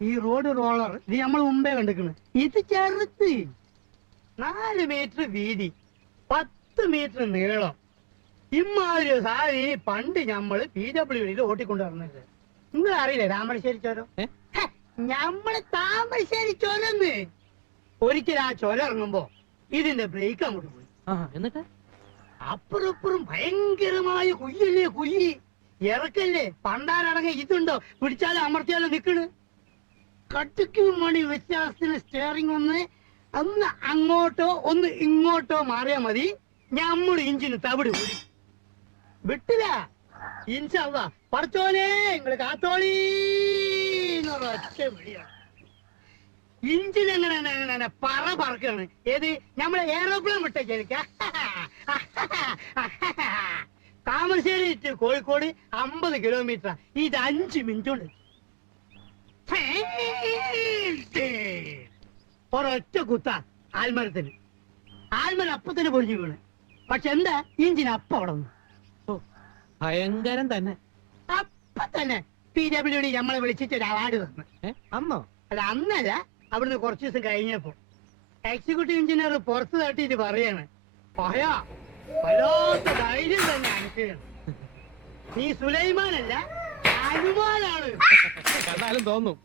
ഈ road roller ഇത് നമ്മൾ മുമ്പേ കണ്ടിരിക്കുന്നു. ഇത് ചെറുത്ത് 4 മീറ്റർ വീതി 10 മീറ്റർ നീളം. ഇമ്മാതിരി സാരി പണ്ട് നമ്മള് PWD ഓട്ടിക്കൊണ്ട് വന്നത്. നിങ്ങൾ അറിയില്ലേ താമരശ്ശേരി ചുരം? ഞമ്മള് താമരശ്ശേരി ചുരന്ന്. ഒരിക്കൽ ആ ചുരം ഇറങ്ങുമ്പോ ഇതിന്റെ ബ്രേക്ക് അങ്ങോട്ട് പോയി. എന്നിട്ട് അപ്പുറപ്പുറം ഭയങ്കരമായ കുയ്യല്ലേ കുയ്യി. ഇറക്കല്ലേ പണ്ടാരടങ്ങ ഇതുണ്ടോ പിടിച്ചാലും അമർത്തിയാലും നിക്കണ്. കട്ടിക്കും മണി വ്യത്യാസത്തിന് സ്റ്റിയറിംഗ് ഒന്ന് അങ്ങോട്ടോ ഒന്ന് ഇങ്ങോട്ടോ മാറിയാ മതി. ഞമ്മള് ഇഞ്ചിന് തവിട് കൂടി വിട്ടില്ല. ഇൻഷാല്ലാ പടച്ചോനെ നിങ്ങള് കാത്തോളി ഒറ്റ വിളിയാണ്. ഇഞ്ചിൻ എങ്ങനെ പറക്കാണ്. ഏത് നമ്മളെ എയറോപ്ലെയിൻ വിട്ടേക്ക. Thamarassery to Kozhikode 50 kilometre. ഇത് 5 മിനിറ്റ് കൊണ്ട്. ഒരൊറ്റ കുത്ത ആൽമരത്തിന്. ആൽമരം അപ്പത്തിന് പൊളിഞ്ഞു വീണ്. പക്ഷെ എന്താ ഇഞ്ചിന് അപ്പ അവിടെ വന്നു. ഭയങ്കരം തന്നെ. അപ്പൊ തന്നെ PWD നമ്മളെ വിളിച്ചിട്ട് ഒരു അവാർഡ് തന്നു. അന്നോ? അല്ല അന്നല്ല, അവിടുന്ന് കുറച്ചു ദിവസം കഴിഞ്ഞപ്പോ എക്സിക്യൂട്ടീവ് എഞ്ചിനീയർ പുറത്ത് തട്ടിയിട്ട് പറയാണ്, പയാ വല്ലാത്ത ധൈര്യം തന്നെ അനുഭവം. നീ സുലൈമാനല്ല, ഹനുമാനാണ്. കണ്ടാലും തോന്നും.